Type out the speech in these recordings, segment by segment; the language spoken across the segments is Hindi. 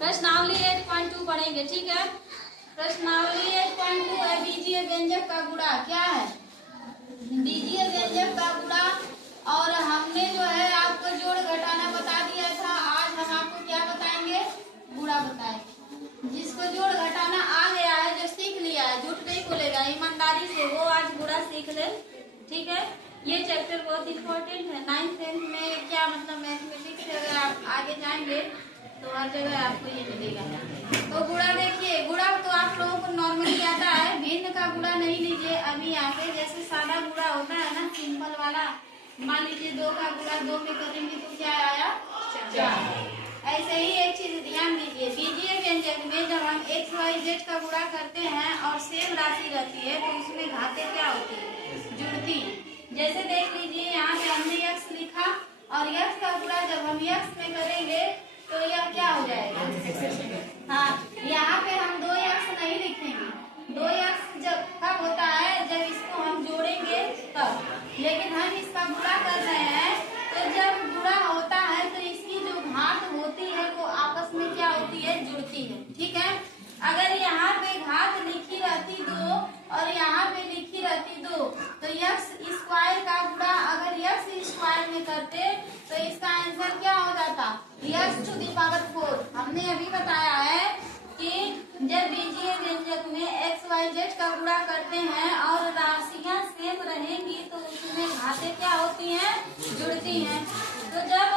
प्रश्नावली 8.2 पढ़ेंगे, ठीक है। प्रश्नावली 8.2 है बीजीय व्यंजक का गुणा। क्या है? बीजीय व्यंजक का गुणा। और हमने जो है आपको जोड़ घटाना बता दिया था। आज हम आपको क्या बताएंगे? गुणा बताएंगे। जिसको जोड़ घटाना आ गया है, जो सीख लिया है, झूठ नहीं बोलेगा, ईमानदारी से, वो आज गुणा सीख ले, ठीक है। ये चैप्टर बहुत इम्पोर्टेंट है। 9th 10th में क्या मतलब मैथमेटिक्स से अगर आप आगे जाएंगे तो हर जगह आपको ये मिलेगा। तो गुणा देखिए, गुणा तो आप लोगों को नॉर्मली आता है, भिन्न का गुणा नहीं लीजिए अभी आगे। जैसे सादा गुणा होता है ना, सिंपल वाला, मान लीजिए 2 का गुणा 2 में करेंगे तो क्या आया? 4। ऐसे ही एक चीज ध्यान दीजिए, बीजीय व्यंजक में जब हम x y z का गुणा करते हैं और सेम राशि रहती है तो उसमें घातें क्या होती है? जुड़ती। जैसे देख लीजिए, यहाँ पे हमने x लिखा और x का गुणा जब हम x में करेंगे तो यह क्या हो जाएगा? हाँ, यहाँ पे हम 2x नहीं लिखेंगे। 2x जब कब होता है? जब इसको हम जोड़ेंगे तब। लेकिन हम इसका गुणा कर रहे हैं, तो जब गुणा होता है तो इसकी जो घात होती है वो आपस में क्या होती है? जुड़ती है, ठीक है। अगर यहाँ पे घात लिखी रहती 2 और यहाँ पे लिखी रहती 2, तो x स्क्वायर का गुणा अगर x स्क्वायर में करते तो इसका आंसर क्या हो जाता? x to the power 4। हमने अभी बताया है कि जब बीजीय व्यंजक में x y z का गुणा करते हैं और राशियां सेम रहेंगी तो उसमें घातें क्या होती हैं? जुड़ती हैं। तो जब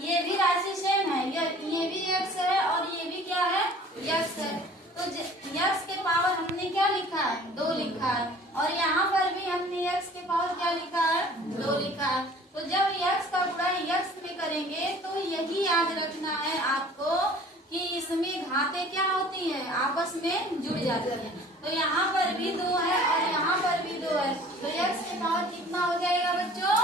ये भी राशि सेम है, ये भी x है और ये भी क्या है? x है, तो x के पावर हमने क्या लिखा है? 2 लिखा है। और यहाँ पर भी हमने x के पावर क्या लिखा है? 2 लिखा है। तो जब x का गुणा x में करेंगे तो यही याद रखना है आपको कि इसमें घातें क्या होती हैं? आपस में जुड़ जाती हैं। तो यहाँ पर भी 2 है और यहाँ पर भी 2 है, तो x के पावर कितना हो जाएगा बच्चों?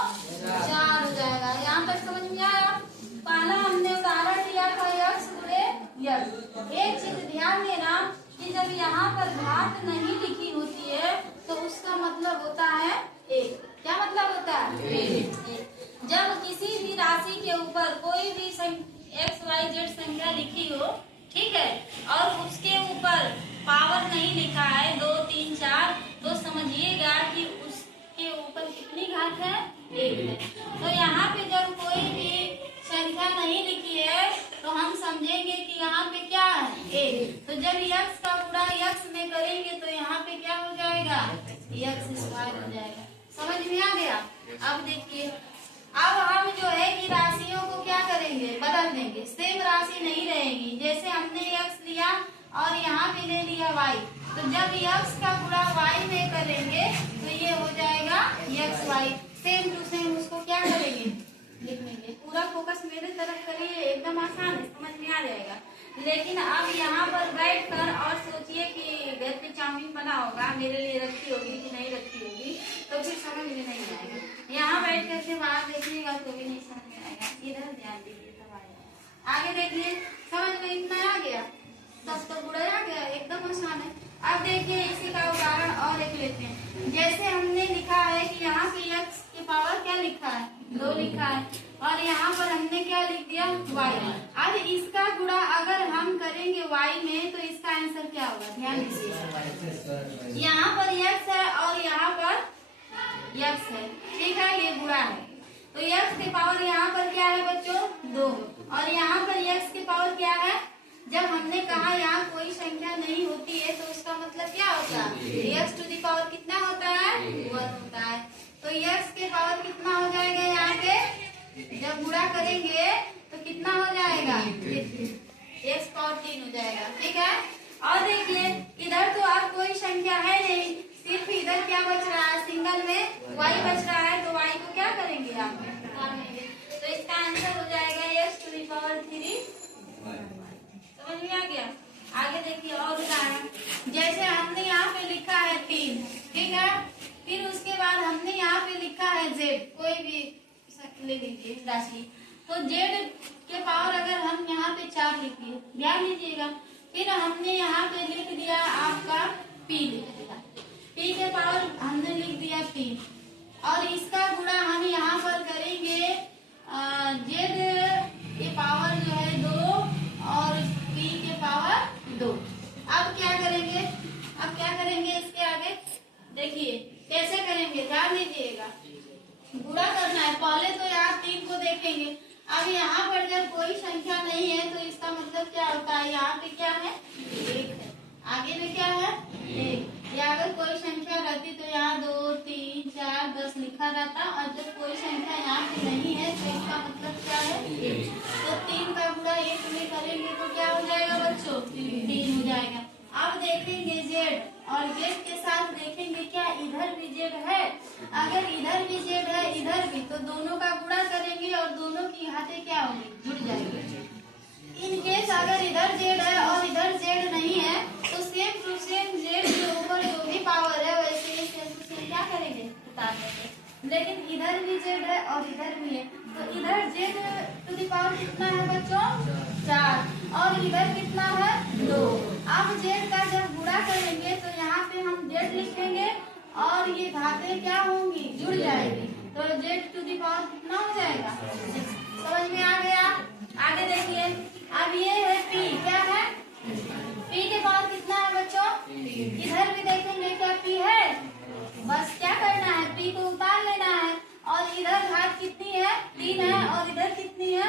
4 हो जाएगा। यहाँ तक समझ में आया? पहला हमने उदाहरण दिया था x गुणे x। एक चीज ध्यान देना कि जब यहाँ पर घात नहीं लिखी होती है तो उसका मतलब होता है 1। क्या मतलब होता है? 1। जब किसी भी राशि के ऊपर कोई भी x y z संख्या लिखी हो, ठीक है, और उसके ऊपर पावर नहीं लिखा है 2 3 4, तो समझिएगा कि उसके ऊपर कितनी घात है? 1 है। तो यहाँ पे जब कोई भी संख्या नहीं लिखी है तो हम समझेंगे कि यहाँ पे क्या है? 1। तो जब x का गुणा x में करेंगे तो यहाँ पे क्या हो जाएगा? x स्क्वायर हो जाएगा। समझ में आ गया? अब देखिए, अब हम जो है कि राशियों को क्या करेंगे? बदल देंगे। सेम राशि नहीं रहेगी। जैसे हमने x लिया और यहाँ पे ले लिया y, तो जब x का गुणा y में करेंगे तो ये हो जाएगा xy। सेम टू सेम उसको क्या करेंगे? लिख लेंगे। पूरा फोकस मेरे तरफ करिए, एकदम आसान है, समझ में आ जाएगा। लेकिन अब यहाँ पर बैठ कर और सोचिए कि घर पे चाउमीन बना होगा, मेरे लिए रखी होगी कि नहीं रखी होगी, तो फिर समझ में नहीं आएगा। यहाँ बैठ करके बाहर देखिएगा तो भी नहीं समझ में आएगा। इधर ध्यान दीजिए, तब आएगा। आगे देखिए, समझ में इतना आ गया? सब तो बुरा आ गया, एकदम आसान है। अब देखिए इसी का उदाहरण और एक लेते हैं। जैसे हमने लिखा है कि यहाँ पे x की पावर क्या लिखा है? 2 लिखा है और यहाँ पर हमने क्या लिख दिया? y। अब इसका गुणा अगर हम करेंगे y में तो इसका आंसर क्या होगा? ध्यान दीजिए, यहाँ पर x है और यहाँ पर x है, ठीक है, ये गुणा है। तो x के पावर यहाँ पर क्या है बच्चों? 2। और यहाँ पर x के पावर क्या है? जब हमने कहा यहाँ कोई संख्या नहीं होती है तो उसका मतलब क्या होता है? x टू दी पावर कितना होता है? 1 होता है। तो x के पावर कितना हो जाएगा? यहाँ पे जब गुणा करेंगे तो कितना हो जाएगा? x पावर 3 हो जाएगा, ठीक है। और देखिए इधर तो अब कोई संख्या है नहीं, सिर्फ इधर क्या बच रहा है? सिंगल में y बच रहा है, तो y को क्या करेंगे? आप तो इसका आंसर हो जाएगा x टू दी पावर 3। समझ में आ गया? आगे देखिए और उदाहरण। जैसे हमने यहाँ पे लिखा है 3, ठीक है, फिर उसके बाद हमने यहाँ पे लिखा है z, कोई भी ले लीजिए राशि, तो z के पावर अगर हम यहाँ पे 4 लिखिए, ध्यान दीजिएगा। फिर हमने यहाँ पे लिख दिया आपका p, लिख दिया p के पावर हमने लिख दिया 3 और इसका गुणा हम यहाँ पर करेंगे z के पावर जो है 2 और p देखिए कैसे करेंगे, ध्यान दीजिएगा। गुणा करना है, पहले तो यहाँ 3 को देखेंगे। अब यहाँ पर जब कोई संख्या नहीं है तो इसका मतलब क्या होता है, यहाँ पे क्या है 1 है, आगे में क्या है 1। या अगर कोई संख्या रहती तो यहाँ 2 3 4 10 लिखा रहता, और जब कोई संख्या यहाँ पे नहीं है तो इसका मतलब क्या है 1। तो 3 का गुणा 1 में करेंगे तो क्या हो जाएगा बच्चों, 3 हो जाएगा। अब देखेंगे Z और Z के साथ देखेंगे क्या इधर भी Z है, अगर इधर भी Z है इधर भी, तो दोनों का गुणा करेंगे और दोनों की घातें क्या होंगी, जुड़ जाएंगे। इन केस अगर इधर Z है और इधर Z नहीं है तो सेम टू सेम Z के ऊपर जो भी पावर है वैसे सेम टू सेम क्या करेंगे, उतार देंगे। लेकिन इधर भी Z है और इधर भी है, तो इधर Z टू द पावर कितना है बच्चों 4, और इधर कितना है 2। अब Z का जब गुणा करेंगे तो यहाँ पे हम Z लिखेंगे और ये घातें क्या होंगी, जुड़ जाएगी, तो Z टू द पावर कितना हो जाएगा 6। समझ में आ गया। आगे देखिए, अब ये है P, क्या है P के पावर कितना है बच्चों, इधर भी देखेंगे क्या P है, बस क्या करना है P को उतार लेना है, और इधर घात कितनी है 3 है, और इधर कितनी है,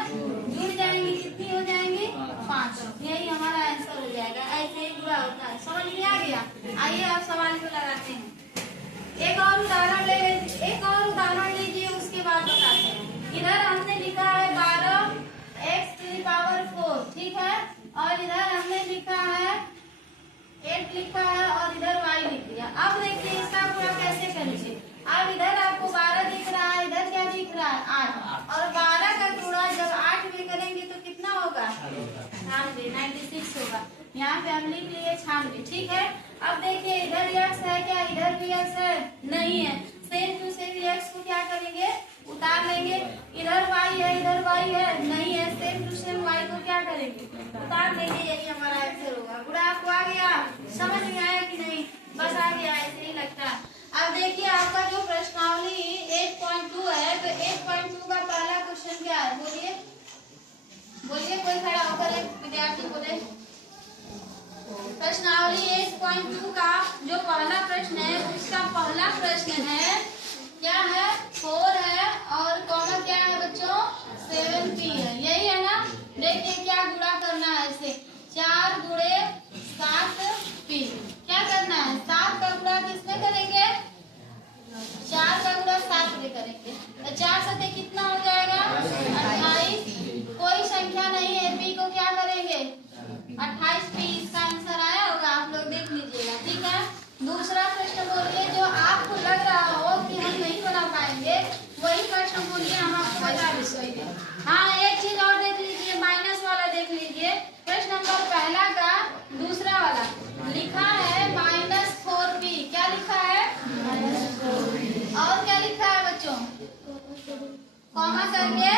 जुड़ जाएंगी, कितनी हो जाएंगी 5। यही हमारा आंसर हो जाएगा। ऐसे ही पूरा होता है, समझ में आ गया। आइए आप सवाल को लगाते हैं। एक और उदाहरण लीजिए, उसके बाद बताते हैं। इधर हमने लिखा है 12x टू द पावर 4, ठीक है, और इधर हमने लिखा है 8 लिखा है, और इधर y लिख दिया। अब देखिए इसका गुणा कैसे करेंगे। अब इधर आपको 12 दिख रहा है, इधर क्या दिख रहा है 8, और 12 का गुणा जब 8 में करेंगे तो कितना होगा 96 होगा। यहाँ पे हम लिख लिए 96, ठीक है। अब देखिए इधर x है क्या, इधर भी x है, नहीं है, सेम टू सेम x को क्या करेंगे, उतार लेंगे। इधर y है, इधर y है, नहीं है, सेम टू सेम y को क्या करेंगे, उतार लेंगे। यही हमारा आंसर होगा। गुणा आपको आ गया, समझ में आया कि नहीं, बस आ गया, ऐसे ही लगता है। अब देखिए आपका जो प्रश्नावली 8.2 है, तो 8.2 का पहला क्वेश्चन क्या है, बोलिए बोलिए, कोई खड़ा होकर एक विद्यार्थी बोले। प्रश्नावली 8.2 का जो पहला प्रश्न है, उसका पहला प्रश्न है क्या है 4 है, और कॉमा क्या है बच्चों 7p है, यही है ना। देखिए क्या गुणा करना है इसे, 4 गुणे 7p, क्या करना है 7 का गुणा किसमें करेंगे, 4 का गुणा 7 में करेंगे, तो 4 सते कितना हो जाएगा 28। कोई संख्या नहीं है, p को क्या करेंगे 28p, इसका आंसर आया होगा, आप लोग देख लीजिएगा, ठीक है। दूसरा प्रश्न बोलिए, जो आपको लग रहा हो कि हम नहीं बना पाएंगे वही प्रश्न बोलिए, हम आपको बता देंगे। हाँ एक चीज और देख लीजिए, माइनस वाला देख लीजिए, प्रश्न नंबर पहला का दूसरा वाला लिखा है -4p, क्या लिखा है और क्या लिखा है बच्चों, कॉमा करके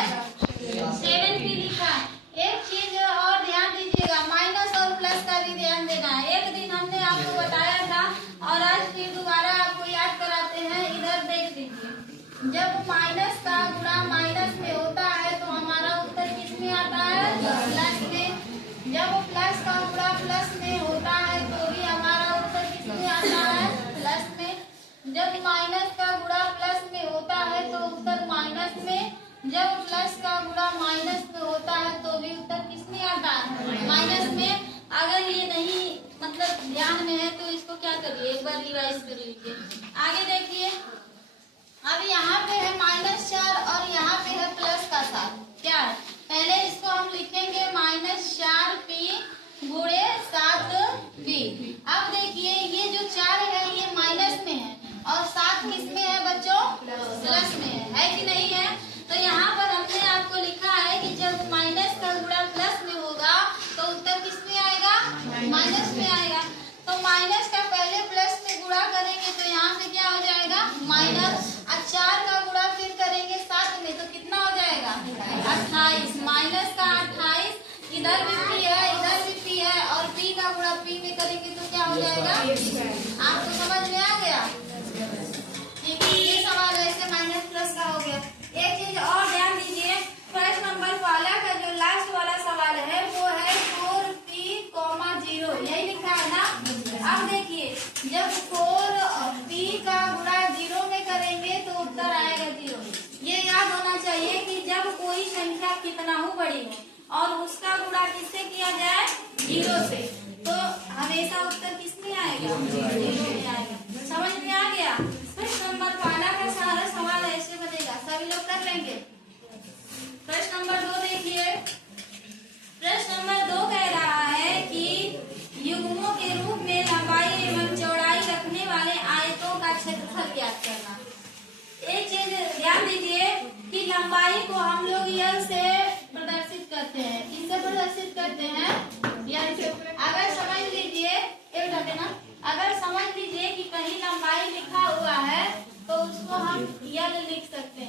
7p लिखा है। एक चीज और ध्यान दीजिएगा, माइनस और प्लस का भी ध्यान देना है। एक दिन हमने आपको बताया था और आज फिर दोबारा आपको याद कराते हैं। इधर देख लीजिए, जब माइनस का गुणा माइनस में होता है तो हमारा उत्तर किस में आता है, प्लस में। जब प्लस का गुणा प्लस में होता है तो भी हमारा उत्तर किस में आता है, प्लस में। जब माइनस का गुणा प्लस में होता है तो उत्तर माइनस में। जब प्लस का गुणा माइनस में होता है तो भी उत्तर किसमें आता है, माइनस में। अगर ये नहीं मतलब ध्यान में है तो इसको क्या करिए, एक बार रिवाइज कर लीजिए। आगे देखिए, अब यहाँ पे है -4 और यहाँ पे है प्लस का 7, क्या है, पहले इसको हम लिखेंगे -4p गुणे 7p। अब देखिए ये जो 4 है ये माइनस में है और 7 किस में है बच्चों, प्लस में है कि नहीं है। तो यहाँ पर हमने आपको लिखा है कि जब माइनस का गुणा प्लस में होगा तो उत्तर किस में आएगा, माइनस में आएगा। तो माइनस का पहले प्लस में गुणा करेंगे तो यहाँ पे क्या हो जाएगा माइनस, और 4 का गुणा फिर करेंगे 7 में तो कितना हो जाएगा 28। माइनस का 28, इधर भी p है इधर भी p है, और p का गुणा p में करेंगे तो क्या हो जाएगा, आपको समझ में आ गया। ठीक है, ये सवाल ऐसे माइनस प्लस का हो गया। एक चीज और ध्यान दीजिए, प्रश्न नंबर वाला का जो लास्ट वाला सवाल है वो है 4p, 0, यही लिखा है ना। अब देखिए जब 4p कितना हूँ बड़ी हूँ, और उसका गुणा किससे किया जाए, 0 से, तो हमेशा उत्तर किस में आएगा, 0 में आएगा। समझ में आ गया। प्रश्न नंबर पहला का सारा सवाल ऐसे बनेगा, सभी लोग कर लेंगे। प्रश्न नंबर 2 देखिए। प्रश्न नंबर 2 कह रहा है कि युग्मों के रूप में लंबाई एवं चौड़ाई रखने वाले आयतों का क्षेत्रफल ज्ञात करना। एक चीज ध्यान दीजिए कि लंबाई को हम लोग यल से प्रदर्शित करते हैं, किससे प्रदर्शित करते हैं, यल से। अगर समझ लीजिए, एक घंटे ना, अगर समझ लीजिए कि कहीं लंबाई लिखा हुआ है तो उसको हम यल लिख सकते हैं।